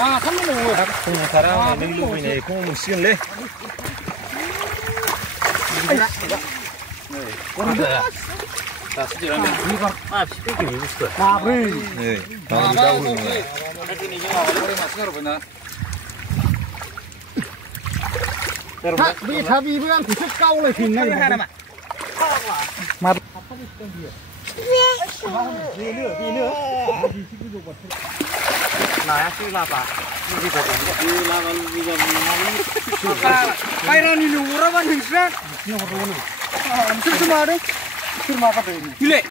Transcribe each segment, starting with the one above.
फुङाव सारा नों लुबैनायखौ मोनसिगोनलै दासो देरहांदों फिफैखो बुस्थुआ माब्रै नै माब्रै दावो दिनैजों माबालै मासे गारबायना बे थाबिबो आंखौसो गावलायफैनो नागिरदों नामा मा बेनो नायासो लाबा बायरानि नुहुराबा नोंस्रा नोंसोरसो मादों सोर माबादों बिलाय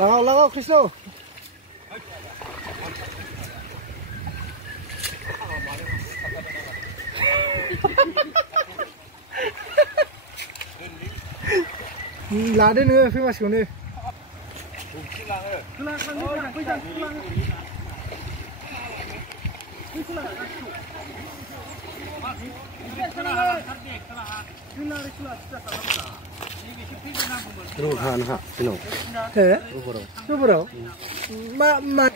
Lago, Cristo. Laden nữa, phim mà xuống đi. Terus han ha, sino. Rubro. Ma.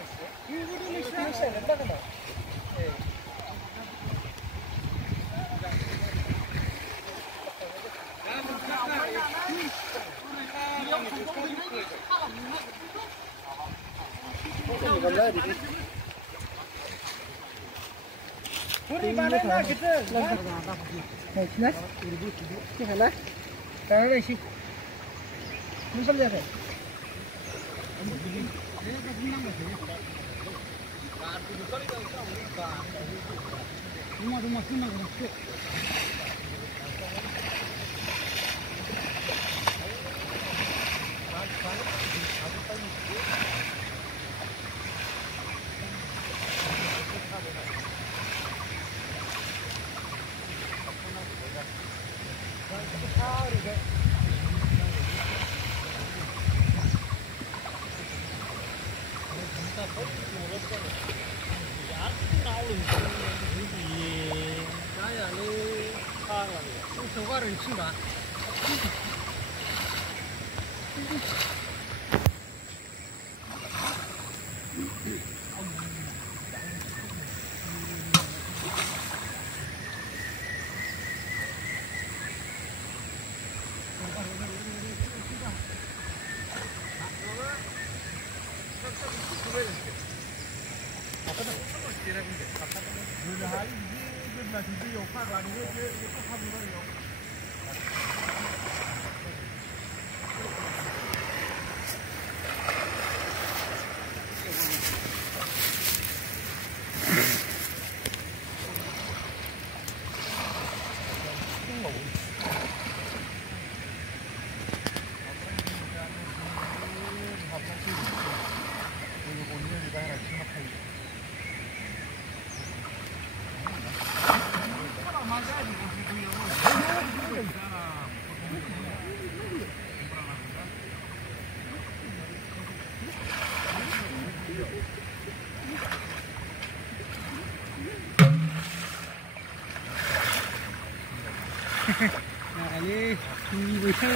Allez, il veut ça.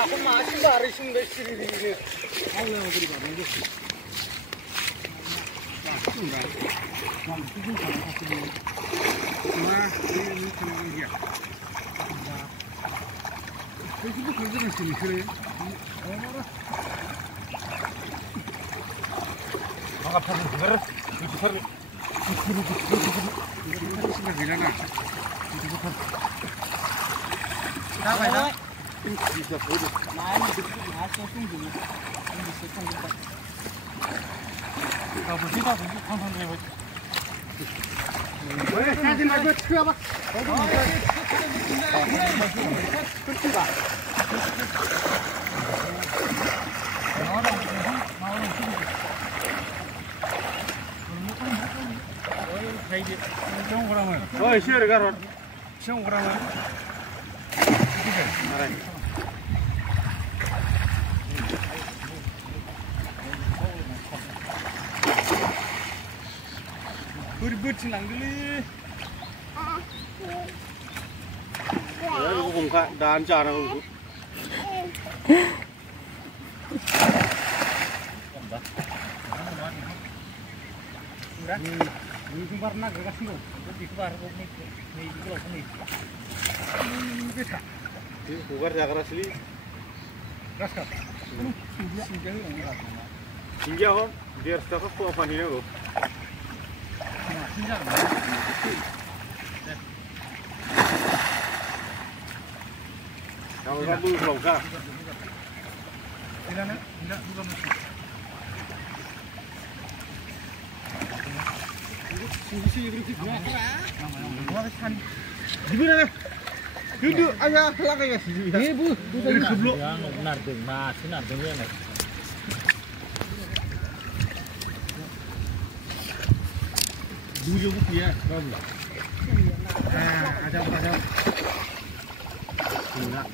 Aku masih baris dari sini. Allah yang beri kamu itu. Nah, sudah. Mampu pun sama aku dulu. Nah, ini cuma dia. Ini bukan dari sini, Dan cara itu. Ini kembar nak kasih lo. Ini kembar ini kalau sini. Ini kembar jaga asli. Kasih. Singgah ho, dia setakat apa ni lo? Singgah. Kalau kamu belum tidak juga mesti. Sisi berikut gimana? Duduk aja lagi ya sisi. Ini bu, dari sebelum. Yang nardeng masih nardengnya nih. Dulu bu ya, baru. Ada. Enggak.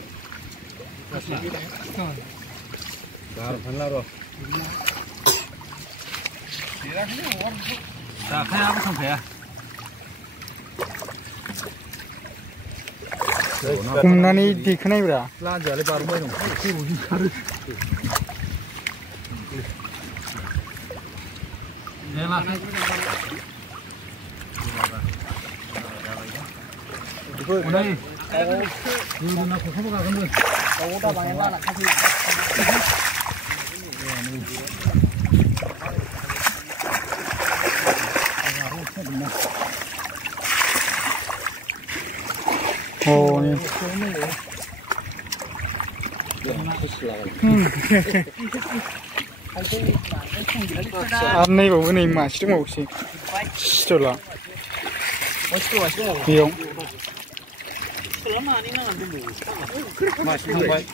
Baru benar loh. Nah, kayak apa sampai ya? Kumnani dikenai berapa? Lanjut le baru main. Nelah. Unai. Dulu nak kau buka kan tu? Kau dah banyak lah nak kasih. Oh ni. Aneh bawa ni macam mana sih? Setelah. Yang. Selama ni nak dulu. Masih baik.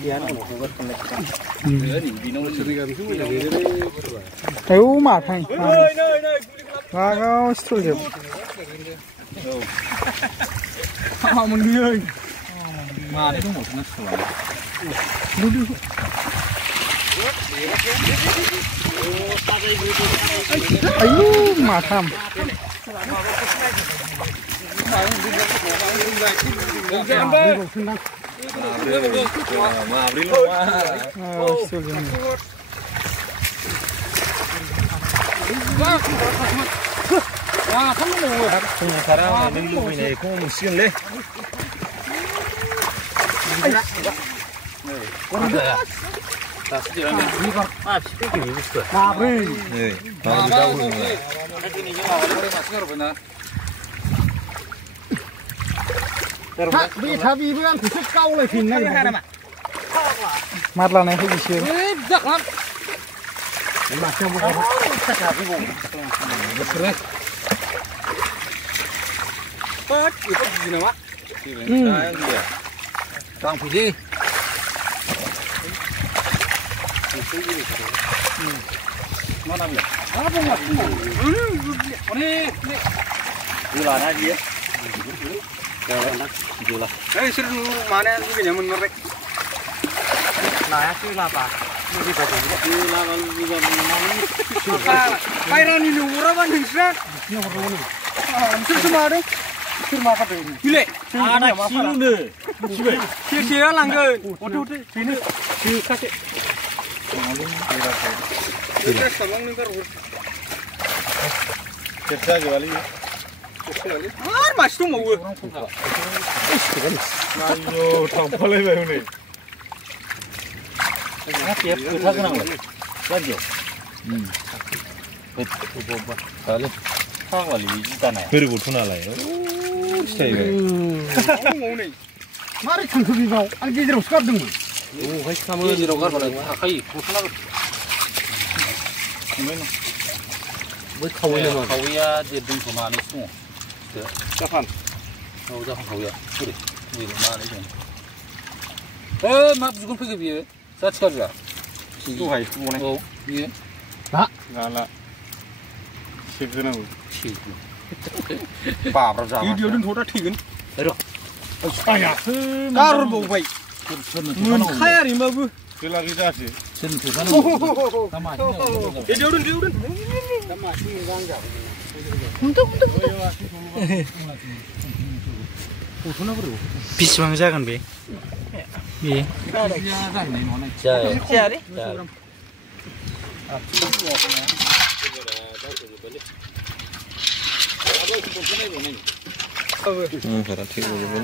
Dia nak buat penelitian. Ini bina macam ni kan tu. Ayo makan. Kau setuju? Mendiang. Mana itu mau kena sekolah? Duduk. Ayo makan. Wah, kamu mau punya cara minggu ini, kamu mesti le. Mặt là này hơi xíu. Giặc lắm. Mặt cho một cái cái vùng. Bớt, cái gì nào á? Toàn phải đi. Nó làm gì? Nó không ngọt. Đi. Đi là cái gì á? Jual. Sir mana ni nyaman merek. Nah, sih lah pak. Ini baca juga. Ini lah juga mana. Kairan ini murah kan Israel. Ini murah ni. Sir semua ada. Sir apa tu? Gile. Ada siu ni. Siu langgan. Waduh sini. Siu kakek. Ini samang ni kan. Kita jual ni. Mas tu mau. Ayo, tampal lagi ni. Apa ya? Kita kenal. Lanjut. Kali sang wali tanah. Berikut nalar. Stay. Mari kan tuh bibau, algi jeruk sekarang dong. Hai kamu jeruk kan pada akai, kusana. Gimana? Buat kawin mah. Kawin jadi cuma nih semua. Kapan? Oh, jangan kawin. Boleh. Ini mana ini? Maaf juga pergi biar. Saya cakap. Tuh hai, boleh. Oh, iya. Nak, nggak Siapa nama? Pak berapa? Video dan thora thigen. Aduh. Ayah. Karbo baik. Kaya rimba bu. Kela kita sih. Sentuh kan? Sama aja. Video dan. Sama aja bangga. Untuk. Biswang jagan be. Iya. Cari. Karena ঠিক হয়ে যাবে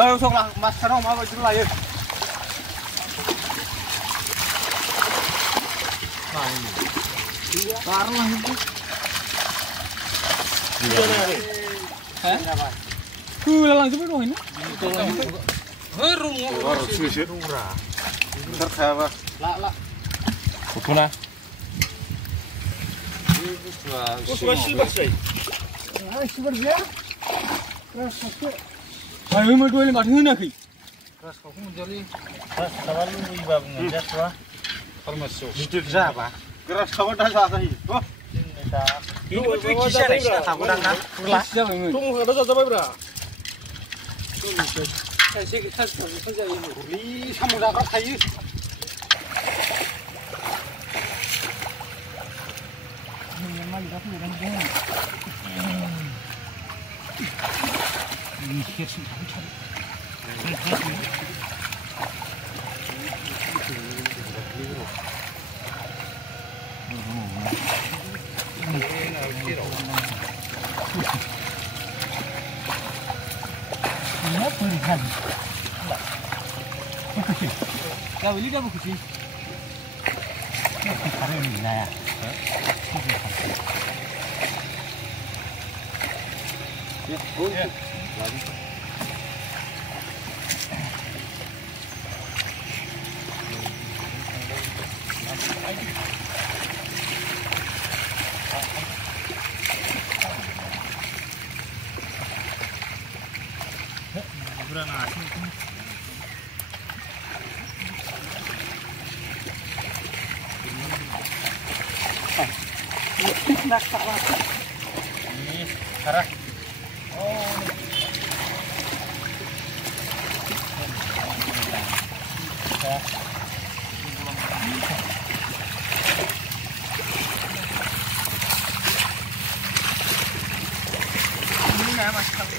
Ayo sok lah, mas sekarang mau jual ayo. Karena itu. Hah? Langsung itu ini. Baru sih. Ntar kayak apa? Lah. Kutuna. Ayo mau jual macam mana ki? Keras kau menjadi. Keras kawan lu iba mengajar wah. Farmasio. Itu siapa? Keras kawan dah sah sih. Oh. Ini betul kisah nih. Tahu dah kan? Kelas siapa ini? Tunggu ada siapa bra? Saya kita saja ini. Kamu dah kat kayu. Kau ini dah buku sih. Hari ini lah. Ini sekarang. Oh. Ini nama sekali.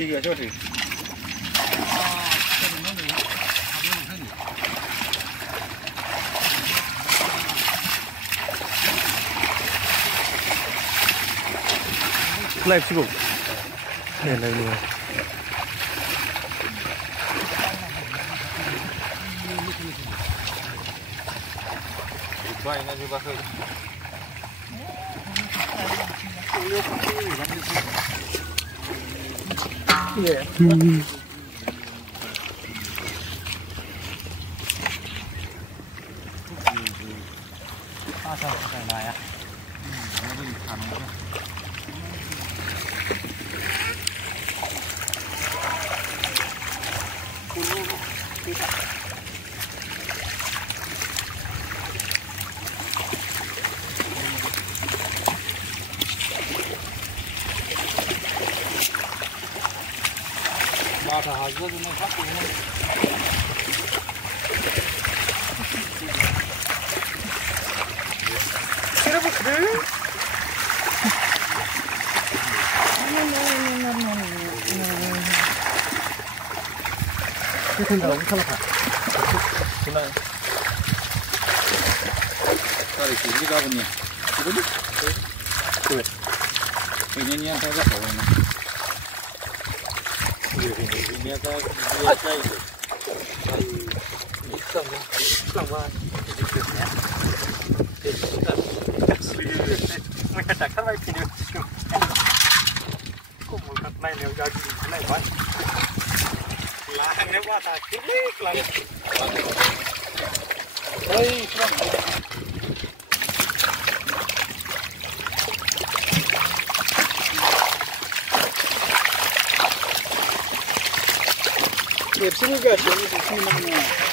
이거 저리. 라이브 찍어. 네, 라이브. Baik nak cuba ke. 예. Mata hazır bunu kapı bunu. Kira bakır. Kita dah umsal apa? Kuna. Tadi sini kau punya. Itu ni. Tuh. Ini ni yang saya tahu ni. Ini ada dia cai. Sama. Mereka tak kan lagi video. Kau mau kat main yang jadi main apa? Lahan ni buat tak klik lagi. Hei, serang. Sini guys, ini sini mana?